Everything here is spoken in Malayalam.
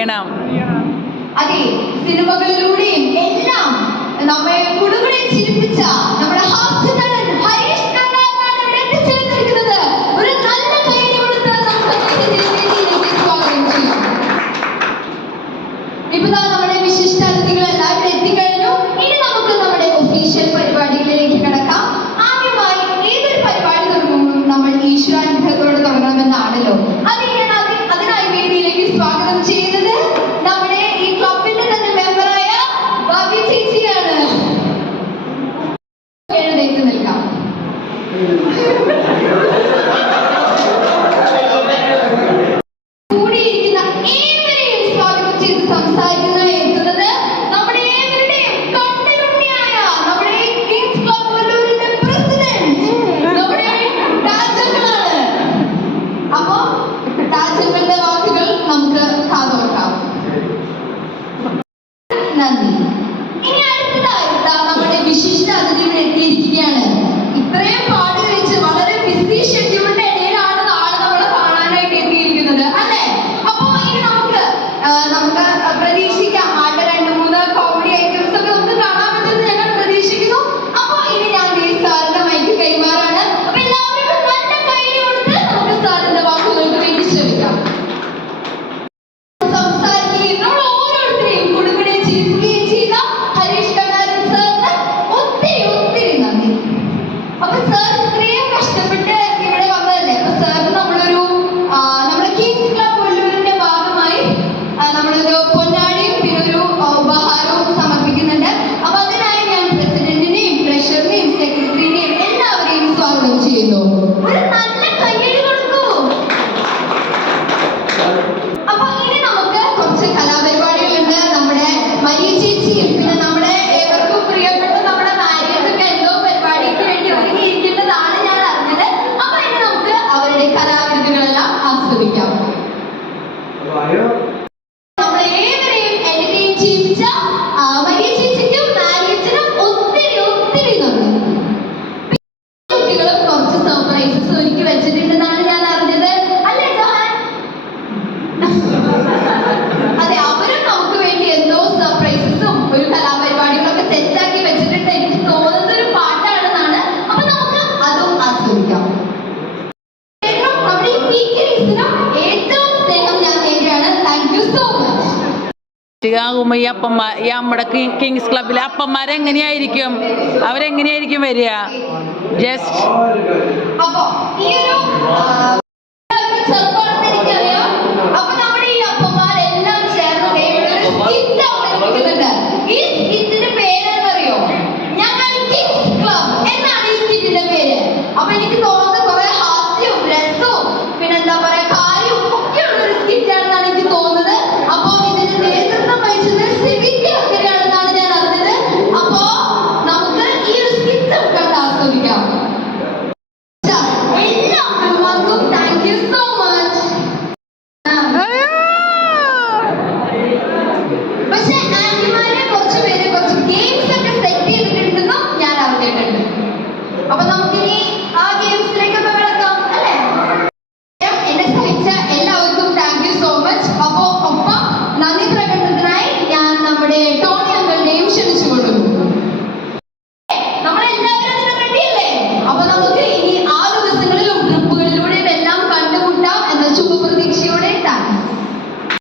അറിയണം അതെ സിനിമകളിൽ കുട്ടികളും കുറച്ച് സർപ്രൈസസ് ഒരുക്കി വെച്ചിട്ടുണ്ടെന്നാണ് ഞാൻ അറിഞ്ഞത്. അല്ലേ ജോഹൻ അതെ അവരും നമുക്ക് വേണ്ടി എന്തോ സർപ്രൈസസും ഒരു കലാപരിപാടികളൊക്കെ സെറ്റാക്കി വെച്ചിട്ടുണ്ട്. എനിക്ക് തോന്നുന്നത് ഒരു പാട്ടാണെന്നാണ്. അപ്പൊ നമുക്ക് അതും ആസ്വദിക്കാം. നമ്മുടെ ഈ ഏറ്റവും സ്നേഹം ഞാൻ വേണ്ടിയാണ് താങ്ക് സോ മച്ച് കുട്ടികാകുമ്പോ ഈ അപ്പന്മാർ ഈ നമ്മുടെ കിങ്സ് ക്ലബിലെ അപ്പന്മാരെങ്ങനെയായിരിക്കും? അവരെങ്ങനെയായിരിക്കും വരിക? just Amen.